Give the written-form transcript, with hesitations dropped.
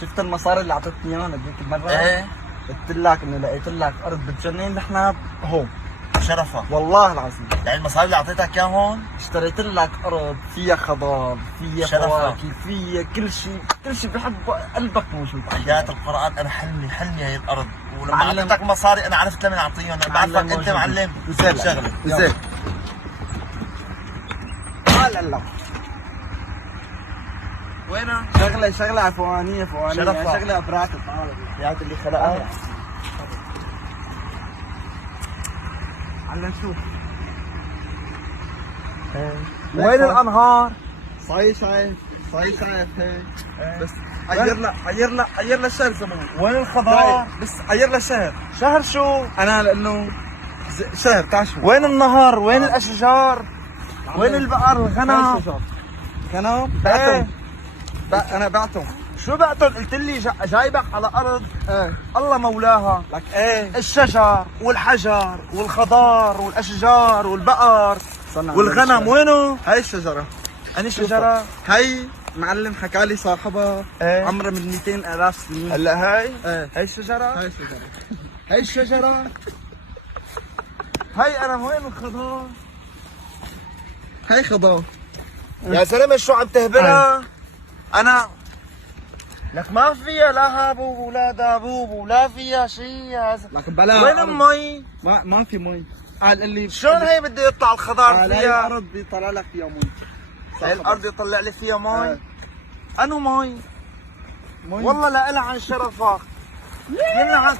شفت المصاري اللي اعطيتني اياهم هذيك المره؟ ايه قلت لك انه لقيت لك ارض بتجنن نحن هون. شرفك. والله العظيم يعني المصاري اللي اعطيتك اياها هون اشتريت لك ارض فيها خضار، فيها شرفك. فواكه، فيها كل شيء، كل شيء بحب قلبك موجود. حياة القرآن انا حلمي هي الارض، ولما معلم. اعطيتك مصاري انا عرفت لمن اعطيهم، انا بعرفك معلم انت موجود. معلم. زين شغله زين. تعال هلا. وينها؟ شغلة فوانية شرفك. شغلة براتب. تعال يا اللي خلقها. هلا نشوف. وين الانهار؟ صاير شايف هيك. بس حير لا شهر زمان. وين الخضار؟ بس حير لا شهر. شهر شو؟ انا لانه شهر تعال شوف. وين النهر؟ وين الاشجار؟ وين البقر؟ الغنم؟ غنم ايه انا بعتهم. شو بعتهم؟ قلت لي جايبك على ارض ايه الله مولاها، لك ايه الشجر والحجر والخضار والاشجار والبقر صنع والغنم. وينه؟ هاي الشجرة. اني شجره؟ هاي معلم حكالي صاحبها ايه. عمرها من 200,000 سنين. هلا هاي ايه هاي الشجره؟ هاي الشجرة. هاي الشجره؟ هاي انا وين الخضار؟ هاي خضار. يا زلمه شو عم تهبلها؟ انا لك ما فيها لا هبوب ولا دابوب ولا فيها شيء يا زلمه. لك بلا وين أرض. المي؟ ما في مي. قال اللي شلون هي بده يطلع الخضار هاي فيها؟ الارض بيطلع لك فيها مي. هاي الارض يطلع لي فيها مي؟ إيه. انو مي؟ مي. والله لا إلها عن شرفك. ينعت